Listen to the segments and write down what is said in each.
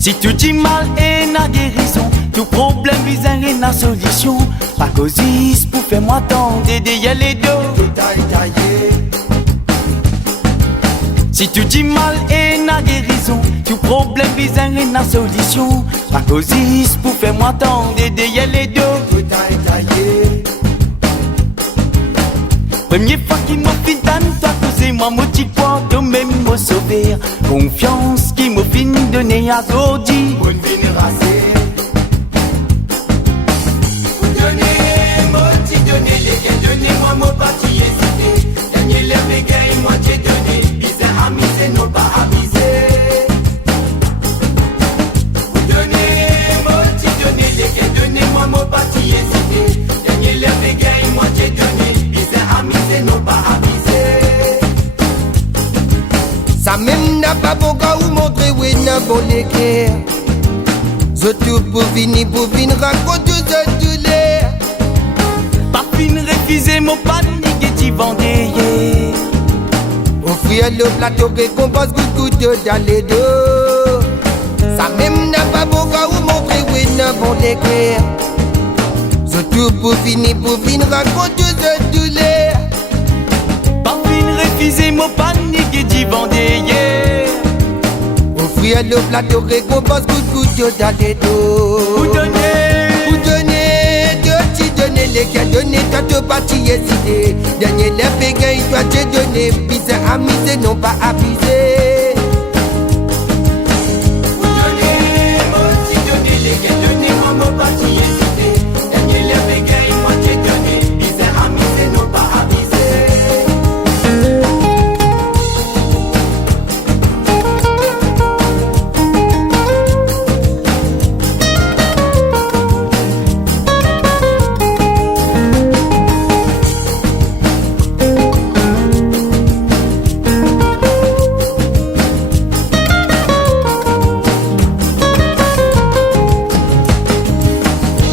Si tout dit mal et n'a guérison, tout problème vise une solution. Pas causis pour faire moi tant d'aider les deux. Si tu dis mal et n'a guérison, tout problème vise une solution. Pas causis pour faire moi tant d'aider les deux. Première fois qu'il m'a fait toi causer moi motif quoi de même me sauver. Confiance qui m'a fin donner à Zodi. Bonne vénération. Donnez-moi mon parti hésité. Dernier l'air bégaye, moi j'ai donné. Bizarre amusé, non pas avisé. Donnez-moi mon parti hésité. Dernier l'air bégaye, moi j'ai donné. Bizarre amusé, non pas avisé. Ça même n'a pas bon gars ou montrer où il n'a bon l'équerre. Je tout pour venir raconter de l'air. Pas fin refuser mon panique et t'y vendais. Offrir le plateau récompense goût dans les deux. Ça même n'a pas bon gars ou montrer où il n'a bon l'équerre. Je tout pour venir raconter de l'air. Pas fin refuser mon panique et t'y vendais. Offrir le plateau récompense goût dans les deux. Vous donnez, donner les gars, donner toi te parti hésiter. Dernier l'air bégaye, toi t'es donné. Bizarre amusé, non pas avisé. Donnez-moi mon parti hésité. Dernier l'air bégaye, moi j'ai donné. Bizarre amusé, non pas avisé.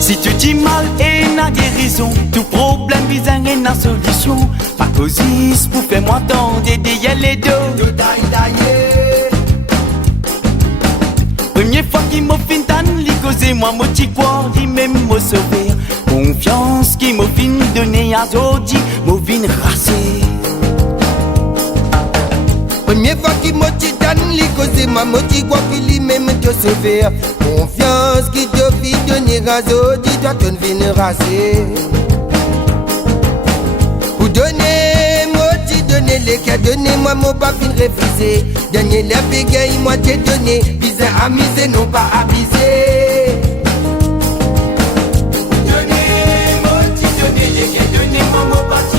si tu dis mal et n'a guérison, tout problème vise une solution. Pas causis pour faire moi tant d'aider les deux. Première fois qu'il m'a fin tan, li causer moi motif quoi, li même me sauver. Confiance qui m'a fin donner à Zodi, m'a fin rasser. Première fois qu'il m'a dit dan, li cause ma moti quoi qu'il même te sauver. Confiance qui te fit donner à Zodi, toi tu ne viens raser. Pour donner, moti donner les cas, donnez-moi mon pas fin refuser. Dernier la bégaye, moi t'ai donné. Bizarre amusé, non pas avisé. Donnez-moi mon parti